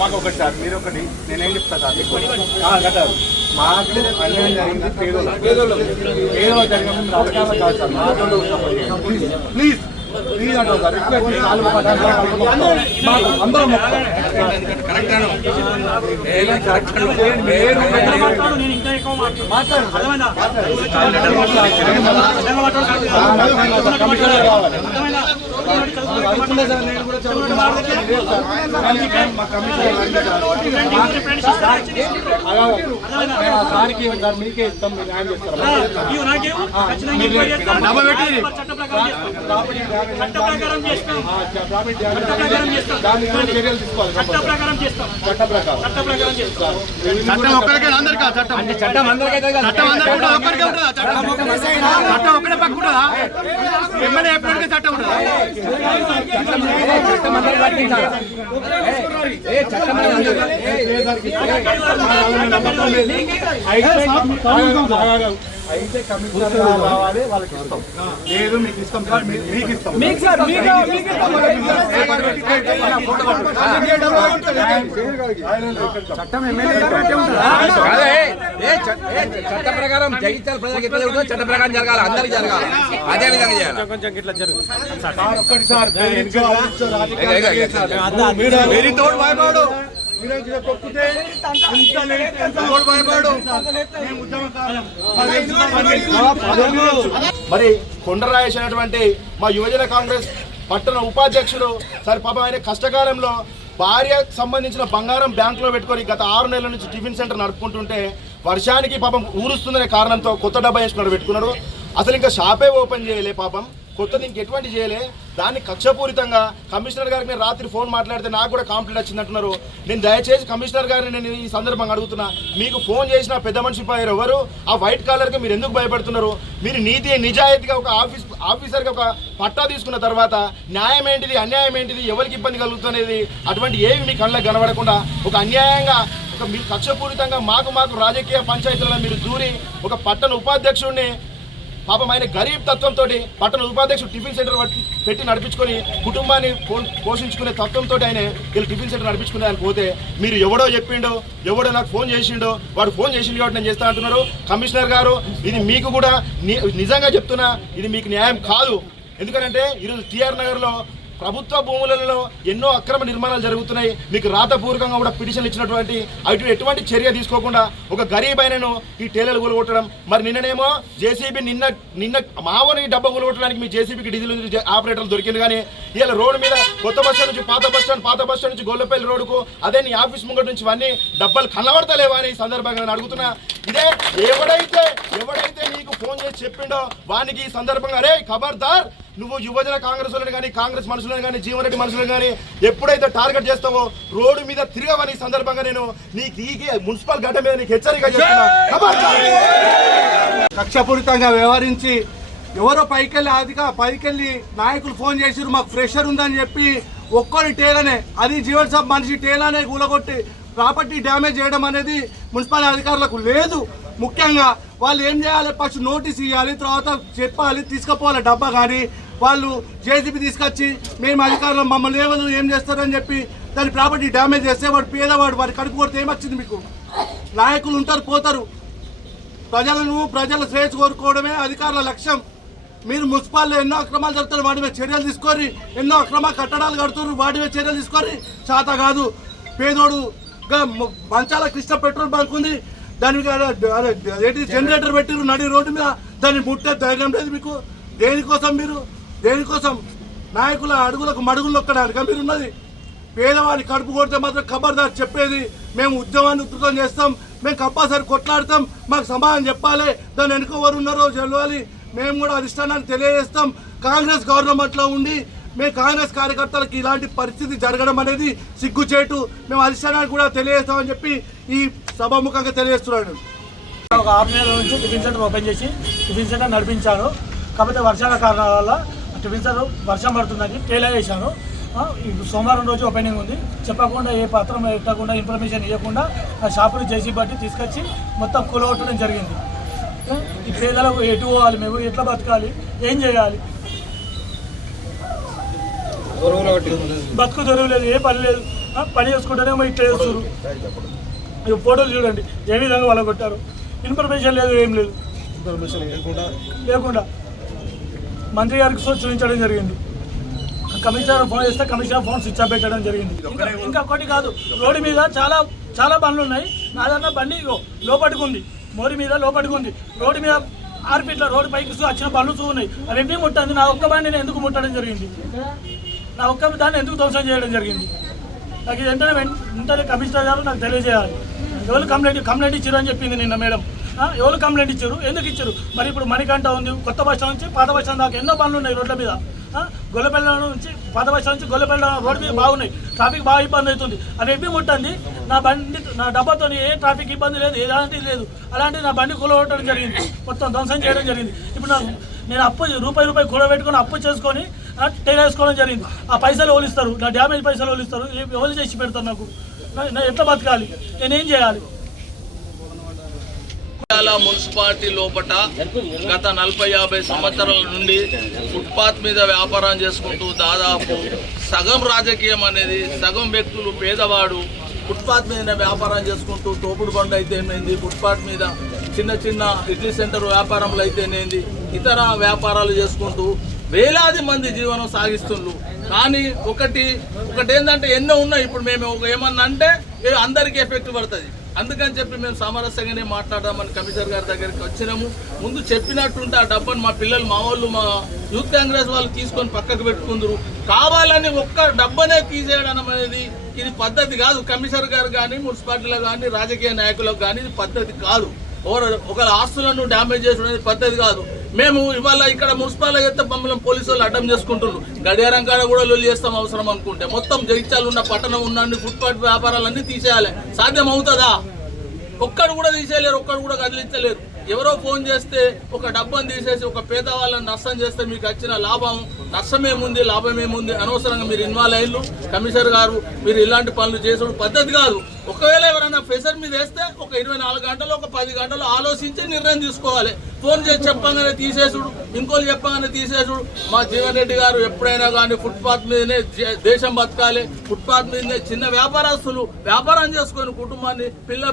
మాకు ఒకటి సార్, మీరు ఒకటి, నేనేం చెప్తా సార్ కదా, మాకు అన్యాయం జరిగింది పేదోళ్ళు జరిగినప్పుడు అవకాశం కాదు సార్, ప్లీజ్ ప్లీజ్ అంటాం సార్. అందరం మీకే ఇస్తాం, మీరు న్యాయం చేస్తారు. చర్యలు తీసుకోవాలి. చట్టం ఒక్కరికే అందరికీ చట్టం అందరికైతే చట్టం ఒక్కడే పక్కుంటుందా? ఎమ్మెల్యే ఎప్పటికీ చట్టం ఉంటుందా? అయితే కమిషనర్ రావాలి, వాళ్ళకి ఇస్తాం. లేదు మీకు ఇస్తాం సార్, మీకు ఇస్తాం. చట్టం చట్ట ప్రకారం జగిత్యాల ప్రజలకు ఎట్లా జరుగుతుందో చట్ట ప్రకారం జరగాలి, అందరికి జరగాలి, అదే విధంగా చేయాలి. కొంచెం ఇట్లా జరుగుతుంది మరి కొండరాయేష్ అనేటువంటి మా యువజన కాంగ్రెస్ పట్టణ ఉపాధ్యక్షుడు సరే పాపం ఆయన కష్టకాలంలో భార్యకు సంబంధించిన బంగారం బ్యాంకులో పెట్టుకొని గత 6 నెలల నుంచి టిఫిన్ సెంటర్ నడుపుకుంటుంటే వర్షానికి పాపం ఊరుస్తుందనే కారణంతో కొత్త డబ్బా వేసుకున్నాడు పెట్టుకున్నాడు. అసలు ఇంకా షాపే ఓపెన్ చేయలే, పాపం కొత్తది ఇంకెటువంటి చేయలే. దాన్ని కక్షపూరితంగా కమిషనర్ గారికి నేను రాత్రి ఫోన్ మాట్లాడితే నాకు కూడా కంప్లైంట్ వచ్చిందంటున్నారు. నేను దయచేసి కమిషనర్ గారిని నేను ఈ సందర్భంగా అడుగుతున్నా, మీకు ఫోన్ చేసిన పెద్ద మనిషి పోయారు ఎవరు? ఆ వైట్ కాలర్కి మీరు ఎందుకు భయపడుతున్నారు? మీరు నీతి నిజాయితీగా ఒక ఆఫీసర్గా ఒక పట్టా తీసుకున్న తర్వాత న్యాయం ఏంటిది, అన్యాయం ఏంటిది, ఎవరికి ఇబ్బంది కలుగుతున్నది అటువంటి ఏమి మీ కళ్ళకు కనబడకుండా ఒక అన్యాయంగా ఒక మీరు కక్షపూరితంగా మాకు రాజకీయ పంచాయతీలలో మీరు దూరి ఒక పట్టణ ఉపాధ్యక్షుడిని పాపం ఆయన గరీబ్ తత్వంతో పట్టణ ఉపాధ్యక్షుడు టిఫిన్ సెంటర్ పెట్టి నడిపించుకొని కుటుంబాన్ని పోషించుకునే తత్వంతో ఆయన వీళ్ళు టిఫిన్ సెంటర్ నడిపించుకునే ఆయన పోతే మీరు ఎవడో చెప్పిండో, ఎవడో నాకు ఫోన్ చేసిండో, వాడు ఫోన్ చేసిండు కాబట్టి నేను చేస్తా అంటున్నారు. కమిషనర్ గారు ఇది మీకు కూడా నిజంగా చెప్తున్నా, ఇది మీకు న్యాయం కాదు. ఎందుకంటే ఈరోజు టీఆర్ నగర్లో ప్రభుత్వ భూములలో ఎన్నో అక్రమ నిర్మాణాలు జరుగుతున్నాయి. మీకు రాతపూర్వకంగా కూడా పిటిషన్ ఇచ్చినటువంటి అటు ఎటువంటి చర్య తీసుకోకుండా ఒక గరీబ్ అయినను ఈ టేలర్లు కూలగొట్టడం. మరి నిన్ననేమో జేసీబీ నిన్న మావోని డబ్బా కూలగొట్టడానికి మీ జేసీబీకి డీజిల్ ఆపరేటర్లు దొరికింది. కానీ ఇలా రోడ్డు మీద కొత్త బస్ స్టాండ్ నుంచి పాత బస్ స్టాండ్ నుంచి గొల్లపల్లి రోడ్డుకు అదే నీ ఆఫీస్ ముంగట నుంచి ఇవన్నీ డబ్బాలు కనబడతలేవా అని ఈ సందర్భంగా నేను అడుగుతున్నా. ఇదే ఎవడైతే నీకు ఫోన్ చేసి చెప్పిండో వానికి ఈ సందర్భంగా అరే ఖబర్దార్, నువ్వు యువజన కాంగ్రెస్ వాళ్ళని కానీ కాంగ్రెస్ మనుషులను కానీ జీవన్ రెడ్డి మనుషులను కానీ ఎప్పుడైతే టార్గెట్ చేస్తావో రోడ్డు మీద తిరగవని సందర్భంగా నేను నీకు మున్సిపల్ గడ్డ మీద నీకు హెచ్చరిక చేస్తున్నా. కక్షపూరితంగా వ్యవహరించి ఎవరో పైకెళ్ళి నాయకులు ఫోన్ చేసిరు, మాకు ప్రెషర్ ఉందని చెప్పి ఒక్కరి టేలనే, అది జీవన్ సబ్ మనిషి టేలనే కూలగొట్టి ప్రాపర్టీ డ్యామేజ్ చేయడం అనేది మున్సిపల్ అధికారులకు లేదు. ముఖ్యంగా వాళ్ళు ఏం చేయాలి? ఫస్ట్ నోటీస్ ఇవ్వాలి, తర్వాత చెప్పాలి, తీసుకుపోవాలి డబ్బా. కానీ వాళ్ళు జేసీబీ తీసుకొచ్చి మేము అధికారులు మమ్మల్ని ఏం చేస్తారని చెప్పి దాని ప్రాపర్టీ డ్యామేజ్ చేస్తే వాడు పేదవాడు, వాడి కడుపు కొడితే ఏమొచ్చింది మీకు? నాయకులు ఉంటారు, పోతారు. ప్రజల శ్రేయస్సు కోరుకోవడమే అధికారుల లక్ష్యం. మీరు మున్సిపాల్లో ఎన్నో అక్రమాలు జరుగుతారు, వాటి మీద చర్యలు తీసుకొని, ఎన్నో అక్రమ కట్టడాలు కడుతున్నారు, వాటి మీద చర్యలు తీసుకొని చేత కాదు. పేదోడుగా మంచాల కృష్ణ పెట్రోల్ బంక్ ఉంది, దాని జనరేటర్ పెట్టిరు నడి రోడ్డు మీద, దాన్ని ముట్టే ధైర్యం లేదు మీకు. దేనికోసం నాయకుల అడుగులకు మడుగులు నొక్కడానికి మీరు ఉన్నది? పేదవాడి కడుపు కొడితే మాత్రం ఖబర్దార్ చెప్పేది, మేము ఉద్యమాన్ని ఉధృతం చేస్తాం, మేము కంపల్సరీ కొట్లాడతాం, మాకు సమాధానం చెప్పాలి, దాని వెనుక ఎవరు ఉన్నారో తెలియాలి. మేము కూడా అధిష్టానాన్ని తెలియజేస్తాం. కాంగ్రెస్ గవర్నమెంట్లో ఉండి మేము కాంగ్రెస్ కార్యకర్తలకు ఇలాంటి పరిస్థితి జరగడం అనేది సిగ్గుచేటు. మేము అధిష్టానానికి కూడా తెలియజేస్తామని చెప్పి ఈ సభాముఖంగా తెలియజేస్తున్నాడు. ఒక 6 నెలల నుంచి టిఫిన్ సెంటర్ ఓపెన్ చేసి టిఫిన్ సెంటర్ నడిపించాను. కాకపోతే వర్షాల కారణాల వల్ల టిఫిన్ సెంటర్ వర్షం పడుతుందని టేలర్ వేశాను. సోమవారం రోజు ఓపెనింగ్ ఉంది. చెప్పకుండా ఏ పత్రం పెట్టకుండా ఇన్ఫర్మేషన్ ఇవ్వకుండా ఆ షాపుని జేసీ బట్టి తీసుకొచ్చి మొత్తం కూలగొట్టడం జరిగింది. ఈ పేదలకు ఎటు పోవాలి, మేము ఎట్లా బతకాలి, ఏం చేయాలి? బతుకు తెరువు లేదు, ఏ పని లేదు. పని చేసుకుంటేనేమో ఇట్లా చేస్తారు. ఫోటోలు చూడండి ఏ విధంగా వాళ్ళు కొట్టారు. ఇన్ఫర్మేషన్ లేదు, ఏం లేదు. లేకుండా మంత్రి గారికి చూపించడం జరిగింది. కమిషనర్ ఫోన్ చేస్తే కమిషనర్ ఫోన్ స్విచ్ ఆఫ్ పెట్టడం జరిగింది. ఇంకా ఒకటి కాదు, రోడ్డు మీద చాలా బండ్లు ఉన్నాయి. నాదన్న బండి లోపలికి ఉంది, మోరి మీద లోపలికి ఉంది. రోడ్డు మీద 6 ఫీట్ల రోడ్డు పైకి వచ్చిన బండ్లు ఉన్నాయి. అవన్నీ ముట్టండి. నా ఒక్క బండిని ఎందుకు ముట్టడం జరిగింది? నా ఒక్క దాన్ని ఎందుకు ధ్వంసం చేయడం జరిగింది? నాకు ఇది వెంటనే కమిషనర్ గారు నాకు తెలియజేయాలి. ఎవరు కంప్లైంట్ ఇచ్చారు అని చెప్పింది నిన్న మేడం. ఎవరు కంప్లైంట్ ఇచ్చారు, ఎందుకు ఇచ్చారు? మరి ఇప్పుడు మణికంఠ ఉంది, కొత్త బస్ స్టాండ్ నుంచి పాత బస్ స్టాండ్ దాకా ఎన్నో బండ్లు ఉన్నాయి రోడ్ల మీద. గొల్లపల్లి నుంచి పాత బస్ స్టాండ్ నుంచి గొల్లపల్లి రోడ్డు మీద బాగున్నాయి. ట్రాఫిక్ బాగా ఇబ్బంది అవుతుంది. అవి ఎప్పి ముట్టండి. నా బండి నా డబ్బాతో ఏ ట్రాఫిక్ ఇబ్బంది లేదు, ఎలాంటిది లేదు. అలాంటిది నా బండి కూలగొట్టడం జరిగింది, మొత్తం ధ్వంసం చేయడం జరిగింది. ఇప్పుడు నేను రూపాయి కూడబెట్టుకొని అప్పు చేసుకొని టైర్ వేసుకోవడం జరిగింది. ఆ పైసలు ఓలిస్తారు, నా డ్యామేజ్ పైసలు ఓలిస్తారు. ఎవరు చేసి పెడతారు? నాకు ఎట్లా బతకాలి? నేనేం చేయాలి? మున్సిపాలిటీ లోపట గత 40-50 సంవత్సరాల నుండి ఫుట్పాత్ మీద వ్యాపారం చేసుకుంటూ దాదాపు సగం రాజకీయం అనేది, సగం వ్యక్తులు పేదవాడు ఫుట్పాత్ మీద వ్యాపారం చేసుకుంటూ, తోపుడు బండి అయితేనేంది, ఫుట్పాత్ మీద చిన్న ఇడ్లీ సెంటర్ వ్యాపారంలో అయితేనేంది, ఇతర వ్యాపారాలు చేసుకుంటూ వేలాది మంది జీవనం సాగిస్తున్నారు. కానీ ఒకటి ఏంటంటే ఎన్నో ఉన్నాయి. ఇప్పుడు మేము ఏమన్నా అంటే అందరికీ ఎఫెక్ట్ పడుతుంది. అందుకని చెప్పి మేము సామరస్యంగానే మాట్లాడదామని కమిషనర్ గారి దగ్గరికి వచ్చినాము. ముందు చెప్పినట్టుంటే ఆ డబ్బును మా పిల్లలు, మా వాళ్ళు, మా యూత్ కాంగ్రెస్ వాళ్ళు తీసుకొని పక్కకు పెట్టుకుందరు. కావాలని ఒక్క డబ్బనే తీసేయడం అనేది ఇది పద్ధతి కాదు. కమిషనర్ గారు కానీ, మున్సిపాలిటీలో కానీ, రాజకీయ నాయకులకు కానీ ఇది పద్ధతి కాదు. ఒకళ్ళ ఆస్తులను డ్యామేజ్ చేసుకునేది పద్ధతి కాదు. మేము ఇవాళ ఇక్కడ మున్సిపాలిటీ అయితే మమ్మల్ని పోలీసు వాళ్ళు అడ్డం చేసుకుంటున్నారు. గడియారం కాడ కూడా లొల్లి చేస్తాం అవసరం అనుకుంటే. మొత్తం జగిత్యాల ఉన్న పట్టణం ఉన్న ఫుట్పాత్ వ్యాపారాలన్నీ తీసేయాలి. సాధ్యం అవుతుందా? ఒక్కడు కూడా తీసేయలేరు, ఒక్కడు కూడా కదిలించలేరు. ఎవరో ఫోన్ చేస్తే ఒక డబ్బని తీసేసి ఒక పేదవాళ్ళని నష్టం చేస్తే మీకు వచ్చిన నష్టమేముంది, లాభమేముంది? అనవసరంగా మీరు ఇన్వాల్వ్ అయ్యారు. కమిషనర్ గారు మీరు ఇలాంటి పనులు చేసుడు పద్ధతి కాదు. ఒకవేళ ఎవరైనా ప్రెషర్ మీద వేస్తే ఒక 24 గంటలు, ఒక 10 గంటలు ఆలోచించి నిర్ణయం తీసుకోవాలి. ఫోన్ చేసి చెప్పగానే తీసేసుడు, ఇంకోళ్ళు చెప్పగానే తీసేసుడు. మా జీవన్ రెడ్డి గారు ఎప్పుడైనా కానీ ఫుట్పాత్ మీదనే దేశం బతకాలి, ఫుట్పాత్ మీదనే చిన్న వ్యాపారస్తులు వ్యాపారం చేసుకొని కుటుంబాన్ని,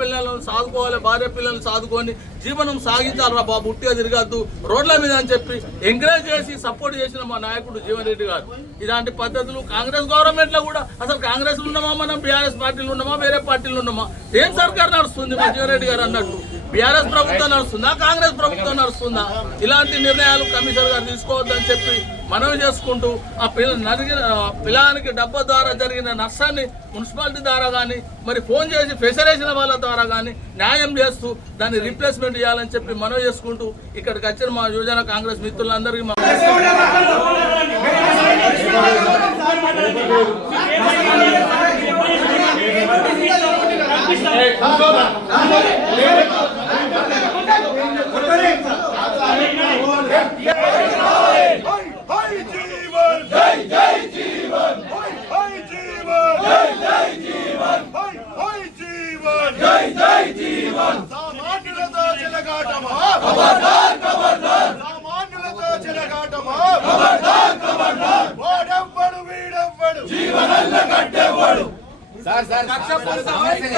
పిల్లలను సాదుకోవాలి, భార్య పిల్లల్ని సాదుకొని జీవనం సాగించాలరా బాబు, ఉట్టిగా తిరగద్దు రోడ్ల మీద అని చెప్పి ఎంకరేజ్ చేసి సపోర్ట్ చేసిన మా నాయకుడు జీవన్ రెడ్డి గారు. ఇలాంటి పద్ధతులు కాంగ్రెస్ గవర్నమెంట్ లో కూడా, అసలు కాంగ్రెస్ ఉన్నామా, మనం బీఆర్ఎస్ పార్టీలు ఉన్నామా, వేరే పార్టీలు ఉన్నామా? ఏం సర్కార్ నడుస్తుంది? మా జీవన్ రెడ్డి గారు అన్నట్టు బీఆర్ఎస్ ప్రభుత్వం నడుస్తుందా, కాంగ్రెస్ ప్రభుత్వం నడుస్తుందా? ఇలాంటి నిర్ణయాలు కమిషనర్ గారు తీసుకోవద్దని చెప్పి మనవి చేసుకుంటూ ఆ పిల్లానికి డబ్బు ద్వారా జరిగిన నష్టాన్ని మున్సిపాలిటీ ద్వారా కానీ, మరి ఫోన్ చేసి ఫెసరేసిన వాళ్ళ ద్వారా కానీ న్యాయం చేస్తూ దాన్ని రీప్లేస్మెంట్ చేయాలని చెప్పి మనవి చేసుకుంటూ ఇక్కడికి వచ్చిన మా యువజన కాంగ్రెస్ మిత్రులందరికీ సామాన్యులతో చెలగాటమా సార్